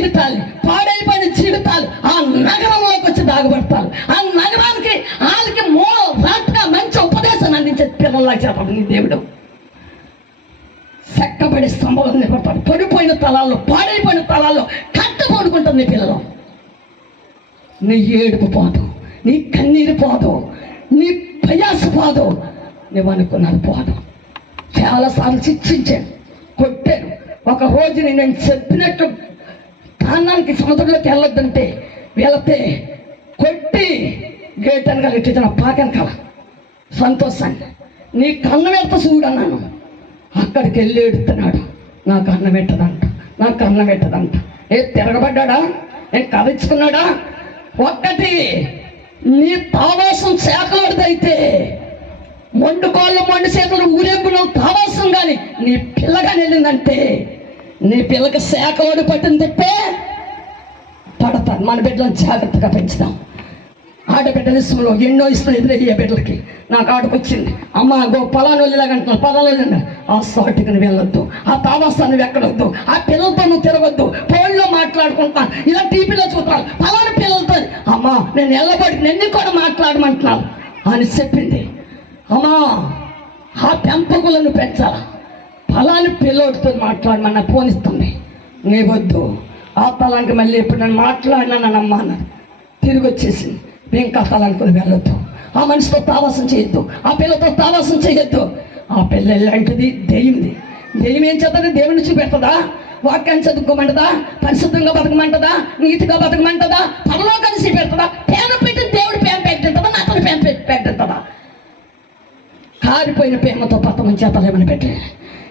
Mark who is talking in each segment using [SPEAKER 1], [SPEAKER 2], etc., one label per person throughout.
[SPEAKER 1] జీవితాలు పాడైపోయిన జీవితాలు ఆ నగరంలోకి వచ్చి దాగబడతారు. ఆ నగరానికి వాళ్ళకి మో రాట్గా మంచి ఉపదేశం అందించే పిల్లల్లా చెప్పడం నీ దేవుడు. చెక్కబడి స్తంభాలు నిలబడతాడు పడిపోయిన తలాల్లో పాడైపోయిన తలాల్లో కట్ట పడుకుంటుంది పిల్లలు. నీ ఏడుపు పోదు నీ కన్నీరు పోదు నీ ప్రయాస పోదు నువ్వు అనుకున్నది పోదు. చాలాసార్లు శిక్షించాను కొట్టాను. ఒక రోజుని నేను చెప్పినట్టు కాన్నానికి సముద్రంలోకి వెళ్ళొద్దంటే వెళితే కొట్టి గేట్ అనగా ఇచ్చిన పాకన కల సంతోషాన్ని. నీ కన్నం ఎంత చూడన్నాను అక్కడికి వెళ్ళి ఎడుతున్నాడు నాకు అన్నం పెట్టదంట. నాకు అన్నం పెట్టదంట. ఏ తిరగబడ్డాడా? ఏం కదించుకున్నాడా ఒక్కటి నీ తావాసం శాఖలదైతే మొండు కోళ్ళు మొండు చేతులు ఊరేగులు తావాసం కానీ నీ పిల్లగా వెళ్ళిందంటే నీ పిల్లకి శాఖ పట్టింది తప్పే. పడతాను మన బిడ్డలను జాగ్రత్తగా పెంచుదాం. ఆడబిడ్డల ఇష్టంలో ఎన్నో ఇష్టం ఎదురయ్యే బిడ్డలకి. నాకు ఆటకొచ్చింది. అమ్మ గో పలాను ఇలాగంటున్నాను పలాను ఆ సాటికి నువ్వు వెళ్ళొద్దు. ఆ తావాసాన్ని నువ్వు ఎక్కడొద్దు ఆ పిల్లలతో నువ్వు తిరగొద్దు. ఫోన్లో మాట్లాడుకుంటాను ఇలా టీవీలో చూస్తాను పలాను పిల్లలతో. అమ్మా నేను వెళ్ళబడి నిన్ను కూడా మాట్లాడమంటున్నాను అని చెప్పింది. అమ్మా ఆ పెంపకులను పెంచాలా? ఫలాని పిల్లోడితో మాట్లాడమన్న పోనిస్తుంది నీ వద్దు. ఆ తలానికి మళ్ళీ ఇప్పుడు నేను మాట్లాడినా నన్ను అమ్మ అన్నది తిరిగి వచ్చేసింది. మేము కథాలనుకుని వెళ్ళొద్దు. ఆ మనిషితో తావాసం చేయొద్దు. ఆ పిల్లతో తావాసం చేయొద్దు. ఆ పిల్ల ఇలాంటిది దెయ్యంది. దెయ్యం ఏం చేస్తుంది దేవుని చూపెడుతుందా? వాక్యాన్ని చదువుకోమంటదా? పరిశుద్ధంగా బతకమంటదా? నీతిగా బతకమంటదా? పరలోకాన్ని చూపెడుతుందా? పేన పెట్టి దేవుడు పేన నా తన పేన పెట్టి పెట్టిందా కారిపోయిన ప్రేమతో పతమని చేతలేమని పెట్టి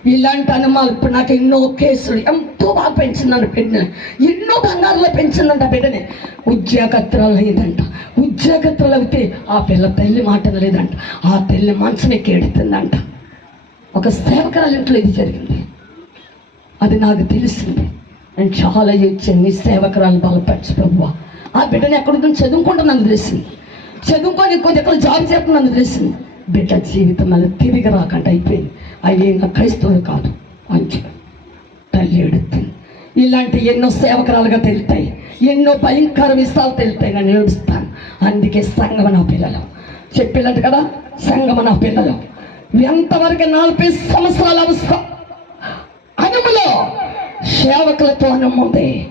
[SPEAKER 1] ఇలాంటి అనుమానాలు ఇప్పుడు నాకు ఎన్నో కేసులు ఎంతో బాగా పెంచిందంట బిడ్డని ఎన్నో బంగారులో పెంచిందంట బిడ్డని ఉద్యోగత్రాలు లేదంట. ఉద్యోగత్రాలు అయితే ఆ పిల్ల తల్లి మాట లేదంట ఆ తల్లి మనసుని కేడుతుందంట. ఒక సేవకరాల ఇంట్లో ఇది జరిగింది. అది నాకు తెలిసింది. నేను చాలా ఇచ్చాను నీ సేవకురాలు బలపరచు ప్రభు ఆ బిడ్డని ఎక్కడికి చదువుకుంటున్నాను తెలిసింది. చదువుకొని కొద్ది ఎక్కడ జాబ్ చేస్తున్నాను తెలిసింది. బిడ్డ జీవితం మళ్ళీ తిరిగి రాకుండా అయిపోయింది. అయ్యే నా క్రైస్తవులు కాదు. మంచిగా తల్లి ఎడుతుంది. ఇలాంటి ఎన్నో సేవకురాలుగా తెలుతాయి. ఎన్నో భయంకర విషయాలు తెలుతాయి. నేను ఏడుస్తాను. అందుకే సంగమ నా పిల్లలు. చెప్పినట్టు కదా? సంగమ నా పిల్లలు. ఎంతవరకు నలభై సంవత్సరాల అవసరం? అనుములో సేవకులతో అనుముంది.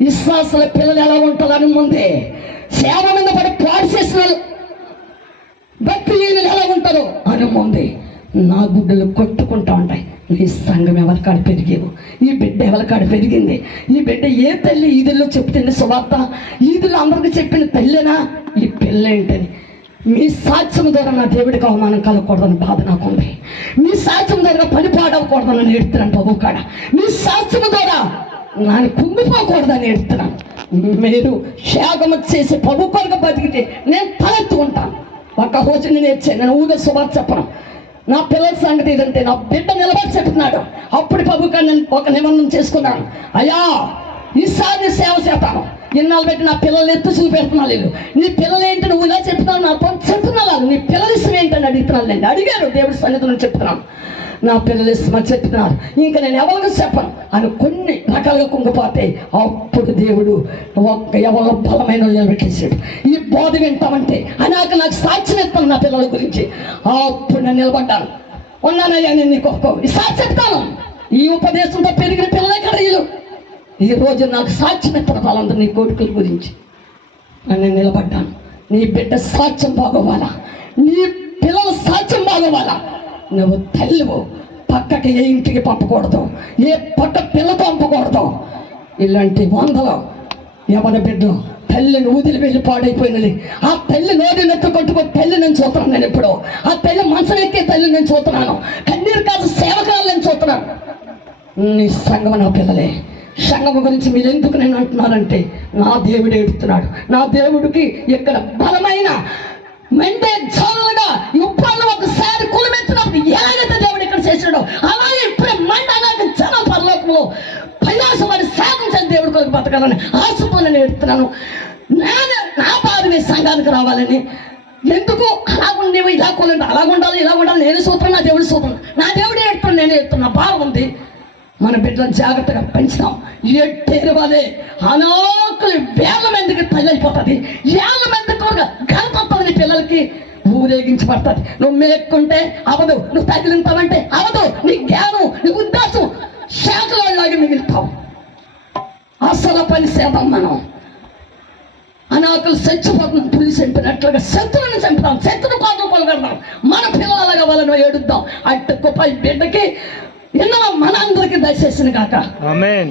[SPEAKER 1] విశ్వాసుల పిల్లలు ఎలా ఉంటారు అనుముంది. సేవ మీద పడి పాడు చేసిన వాళ్ళు భక్తి ఎలా ఎలా ఉంటారు అనుముంది నా గుడ్డలు కొట్టుకుంటా ఉంటాయి. నీ సంఘం ఎవరికాడ పెరిగేవు ఈ బిడ్డ ఎవరికాడ పెరిగింది? ఈ బిడ్డ ఏ తల్లి ఈదుల్లో చెప్తుంది సువార్త? ఈదుల్లో అందరికీ చెప్పిన తల్లినా? ఈ పిల్ల ఏంటని మీ సాక్ష్యం ద్వారా నా దేవుడికి అవమానం కలగకూడదని బాధ నాకుంది. మీ సాక్ష్యం ద్వారా పని పాడవకూడదని నేడుతున్నాను బాబు కాడ. మీ సాక్ష్యం ద్వారా నాని కుంగిపోకూడదని నేడుతున్నాను మీరు త్యాగం చేసి ప్రభు కొరకు బతికితే నేను తలెత్తుకుంటాను. ఒక రోజు నేను నేను ఊద శుభార్త చెప్పను. నా పిల్లల సంగతి ఇదంటే నా బిడ్డ నిలబడి చెప్తున్నాడు అప్పుడు ప్రభుత్వం నేను ఒక నిబంధన చేసుకున్నాను అయ్యా ఈసారి నీ సేవ చేస్తాను. ఇన్నాళ్ళు పెట్టి నా పిల్లల్ని ఎత్తు చూపెడుతున్నాను లేదు నీ పిల్లలు ఏంటి? నువ్వు ఇలా చెప్తున్నావు నాతో చెప్తున్నాను నీ పిల్లల ఇష్టం ఏంటని అడుగుతున్నాను నేను. అడిగారు దేవుడి సన్నిధిలో చెప్తున్నాను. నా పిల్లలు ఇష్టమని చెప్తున్నారు ఇంకా నేను ఎవరికి చెప్పను? అని కొన్ని రకాలుగా కుంగిపోతే అప్పుడు దేవుడు ఒక్క ఎవరో బలమైన నిలబెట్టేసాడు ఈ బోధ వింటామంటే అనేక నాకు సాక్ష్యం ఇస్తాను నా పిల్లల గురించి. అప్పుడు నేను నిలబడ్డాను. ఉన్నానయ్యా నేను నీకు ఒక్క సాక్షి చెప్తాను ఈ ఉపదేశంతో పెరిగిన పిల్లలే కదా వీళ్ళు. ఈ రోజు నాకు సాక్ష్యం ఇస్తారు వాళ్ళందరూ నీ కోరికల గురించి. అని నేను నిలబడ్డాను. నీ బిడ్డ సాక్ష్యం బాగోవాలా? నీ పిల్లల సాక్ష్యం బాగోవాలా? నువ్వు తల్లివు. పక్కకి ఏ ఇంటికి పంపకూడదు. ఏ పక్క పిల్ల పంపకూడదు. ఇలాంటి వందలు ఎవరి బిడ్డ తల్లిని ఊదిలి వెళ్ళి పాడైపోయినది ఆ తల్లి నోటి నెత్తి కొట్టుకో తల్లి నేను చూస్తున్నాను నేను ఇప్పుడు. ఆ తల్లి మనసును ఎక్కే తల్లి నేను చూస్తున్నాను. కన్నీరు కాదు సేవకాలు నేను చూస్తున్నాను. నీ సంగమ నా పిల్లలే సంగమ గురించి మీరు ఎందుకు నేను అంటున్నానంటే నా దేవుడు ఏడుతున్నాడు నా దేవుడికి ఇక్కడ బలమైన మెండే జోలుగా ఇప్పుడు ఒకసారి కులమెత్తినప్పుడు బ్రతకాలని ఆశతో నేను ఎడుతున్నాను. నా బాధ సంఘానికి రావాలని. ఎందుకు అలా ఉండేవి ఇలా కొనండి అలా ఉండాలి ఇలా ఉండాలి. నేను సూత్రం నా దేవుడు సూత్రం. నా దేవుడే ఎడుతున్నాను నేనే ఎడుతున్నా. బాధ ఉంది. మన బిడ్డలను జాగ్రత్తగా పెంచుతాం ఎట్టేరువాదే అనాకులు వేల మందికి తల్లిపోతుంది వేల మంది కూడా గడపడుతుంది పిల్లలకి ఊరేగించబడుతుంది. నువ్వు మేక్కుంటే అవదు. నువ్వు తగిలింతావంటే అవదు. నీ జ్ఞానం నీ ఉద్దేశం శాఖలాగా మిగులుతావు అసలు పని చేద్దాం మనం. అనాకులు చచ్చిపోతున్న పులి చంపినట్లుగా శత్రువుని చంపుతాం శత్రు కోటలు కొలగడదాం మన పిల్లలుగా వలన ఏడుద్దాం. అట్టు కుప్ప బిడ్డకి ఎన్నో మనందరికీ దయచేసిన కాక
[SPEAKER 2] Amen.